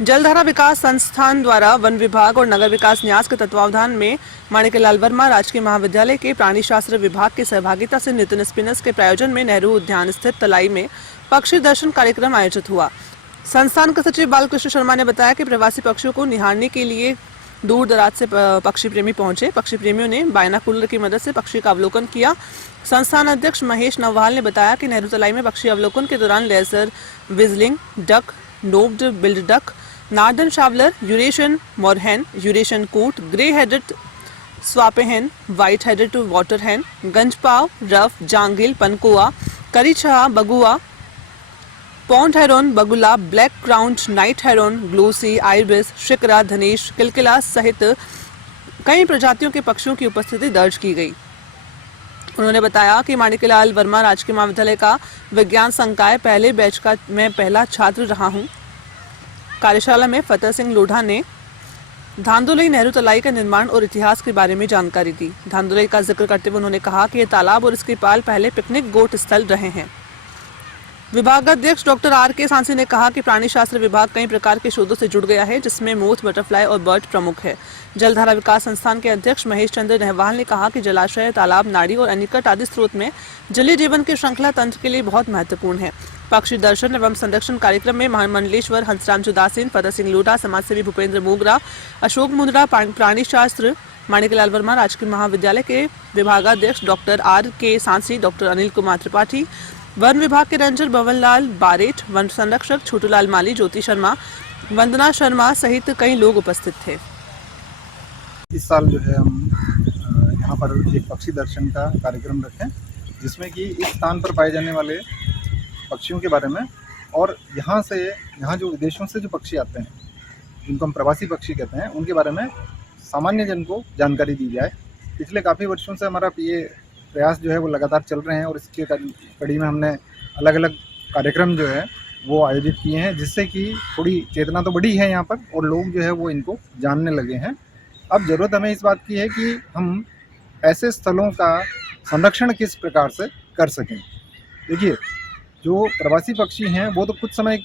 जलधारा विकास संस्थान द्वारा वन विभाग और नगर विकास न्यास के तत्वावधान में माणिक्यलाल वर्मा राजकीय महाविद्यालय के प्राणी शास्त्र विभाग की सहभागिता से नितिन स्पिनर्स के प्रायोजन में नेहरू उद्यान स्थित तलाई में पक्षी दर्शन कार्यक्रम आयोजित हुआ। संस्थान के सचिव बालकृष्ण शर्मा ने बताया कि प्रवासी पक्षियों को निहारने के लिए दूर दराज से पक्षी प्रेमी पहुंचे। पक्षी प्रेमियों ने बायनाकुलर की मदद से पक्षी का अवलोकन किया। संस्थान अध्यक्ष महेश नववाल ने बताया कि नेहरू तलाई में पक्षी अवलोकन के दौरान lesser whistling duck, knob billed duck, northern shoveler, Eurasian moorhen, Eurasian coot, grey headed swamphen, white headed water hen, गंजपाव, रफ, जांगिल, पनकुआ, करीछा, बगुआ, पॉन्ड हेरोन, बगुला, black crowned, night heron, glossy, ibis, शिकरा, धनेश, किलकिला सहित कई प्रजातियों के पक्षियों की उपस्थिति दर्ज की गई। उन्होंने बताया कि माणिक्यलाल वर्मा राजकीय महाविद्यालय का विज्ञान संकाय पहले बैच का मैं पहला छात्र रहा हूं। कार्यशाला में फतेह सिंह लोढ़ा ने धांधुलई नेहरू तलाई का निर्माण और इतिहास के बारे में जानकारी दी। धांधुलई का जिक्र करते हुए उन्होंने कहा कि यह तालाब और इसकी पाल पहले पिकनिक गोट स्थल रहे हैं। विभागाध्यक्ष डॉक्टर R.K. सांसी ने कहा कि प्राणी शास्त्र विभाग कई प्रकार के शोधों से जुड़ गया है, जिसमें मोथ, बटरफ्लाई और बर्ड प्रमुख है। जलधारा विकास संस्थान के अध्यक्ष महेश चंद्र नहवाल ने कहा कि जलाशय, तालाब, नाड़ी और अनिकट आदि स्रोत में जलीय जीवन के श्रृंखला तंत्र के लिए बहुत महत्वपूर्ण है। पक्षी दर्शन एवं संरक्षण कार्यक्रम में महामंडलेश्वर हंसराम जुदासीन, फतेह सिंह लोढ़ा, समाजसेवी भूपेंद्र मोगरा, अशोक मुंद्रा, प्राणी शास्त्र माणिक्यलाल वर्मा राजकीय महाविद्यालय के विभागाध्यक्ष डॉक्टर R.K. सांसी, डॉक्टर अनिल कुमार त्रिपाठी, वन विभाग के रेंजर भवनलाल बारेट, वन संरक्षक छोटूलाल माली, ज्योति शर्मा, वंदना शर्मा सहित कई लोग उपस्थित थे। इस साल जो है हम यहाँ पर एक पक्षी दर्शन का कार्यक्रम रखें, जिसमें कि इस स्थान पर पाए जाने वाले पक्षियों के बारे में और यहाँ जो विदेशों से जो पक्षी आते हैं, जिनको हम प्रवासी पक्षी कहते हैं, उनके बारे में सामान्य जन को जानकारी दी जाए। पिछले काफ़ी वर्षों से हमारा ये प्रयास जो है वो लगातार चल रहे हैं और इसके कड़ी में हमने अलग अलग कार्यक्रम जो है वो आयोजित किए हैं, जिससे कि थोड़ी चेतना तो बढ़ी है यहाँ पर और लोग जो है वो इनको जानने लगे हैं। अब ज़रूरत हमें इस बात की है कि हम ऐसे स्थलों का संरक्षण किस प्रकार से कर सकें। देखिए, जो प्रवासी पक्षी हैं वो तो कुछ समय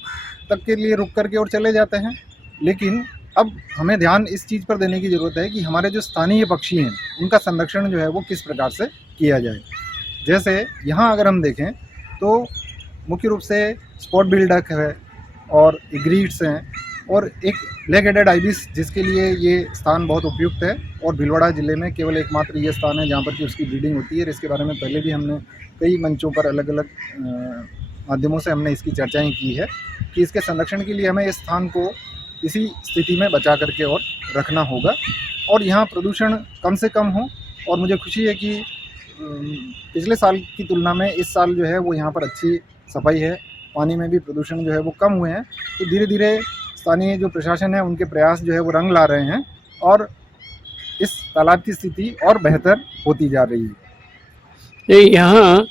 तक के लिए रुक करके और चले जाते हैं, लेकिन अब हमें ध्यान इस चीज़ पर देने की ज़रूरत है कि हमारे जो स्थानीय पक्षी हैं उनका संरक्षण जो है वो किस प्रकार से किया जाए। जैसे यहाँ अगर हम देखें तो मुख्य रूप से स्पॉट बिल्ड डक है और इग्रीट्स हैं और एक ब्लैक हेडेड आइबिस, जिसके लिए ये स्थान बहुत उपयुक्त है और भीलवाड़ा ज़िले में केवल एकमात्र ये स्थान है जहाँ पर कि उसकी ब्रीडिंग होती है। इसके बारे में पहले भी हमने कई मंचों पर अलग अलग माध्यमों से हमने इसकी चर्चाएँ की है कि इसके संरक्षण के लिए हमें इस स्थान को इसी स्थिति में बचा करके और रखना होगा और यहाँ प्रदूषण कम से कम हो। और मुझे खुशी है कि पिछले साल की तुलना में इस साल जो है वो यहाँ पर अच्छी सफाई है, पानी में भी प्रदूषण जो है वो कम हुए हैं। तो धीरे धीरे स्थानीय जो प्रशासन है उनके प्रयास जो है वो रंग ला रहे हैं और इस तालाब की स्थिति और बेहतर होती जा रही है। यहाँ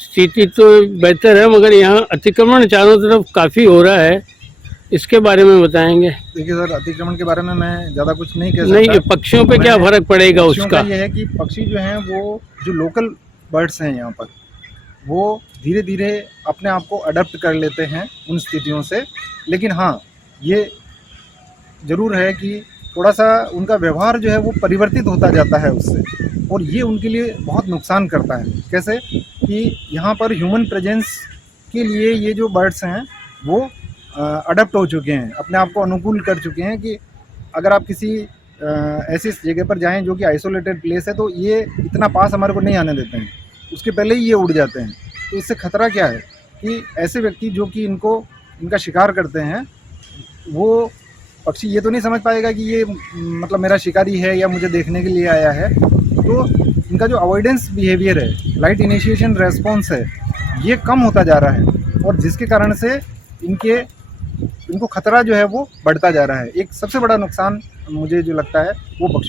स्थिति तो बेहतर है, मगर यहाँ अतिक्रमण चारों तरफ काफ़ी हो रहा है, इसके बारे में बताएंगे। देखिए सर, अतिक्रमण के बारे में मैं ज़्यादा कुछ नहीं कह सकता। नहीं, पक्षियों पे क्या फर्क पड़ेगा उसका? ये है कि पक्षी जो हैं वो जो लोकल बर्ड्स हैं यहाँ पर, वो धीरे धीरे अपने आप को अडप्ट कर लेते हैं उन स्थितियों से। लेकिन हाँ, ये ज़रूर है कि थोड़ा सा उनका व्यवहार जो है वो परिवर्तित होता जाता है उससे, और ये उनके लिए बहुत नुकसान करता है। कैसे कि यहाँ पर ह्यूमन प्रेजेंस के लिए ये जो बर्ड्स हैं वो अडप्ट हो चुके हैं, अपने आप को अनुकूल कर चुके हैं कि अगर आप किसी ऐसी जगह पर जाएं जो कि आइसोलेटेड प्लेस है तो ये इतना पास हमारे को नहीं आने देते हैं, उसके पहले ही ये उड़ जाते हैं। तो इससे खतरा क्या है कि ऐसे व्यक्ति जो कि इनका शिकार करते हैं, वो पक्षी ये तो नहीं समझ पाएगा कि ये मतलब मेरा शिकारी है या मुझे देखने के लिए आया है। तो इनका जो अवॉइडेंस बिहेवियर है, लाइट इनिशिएशन रेस्पॉन्स है, ये कम होता जा रहा है और जिसके कारण से इनको खतरा जो है वो बढ़ता जा रहा है। एक सबसे बड़ा नुकसान मुझे जो लगता है वो पक्षी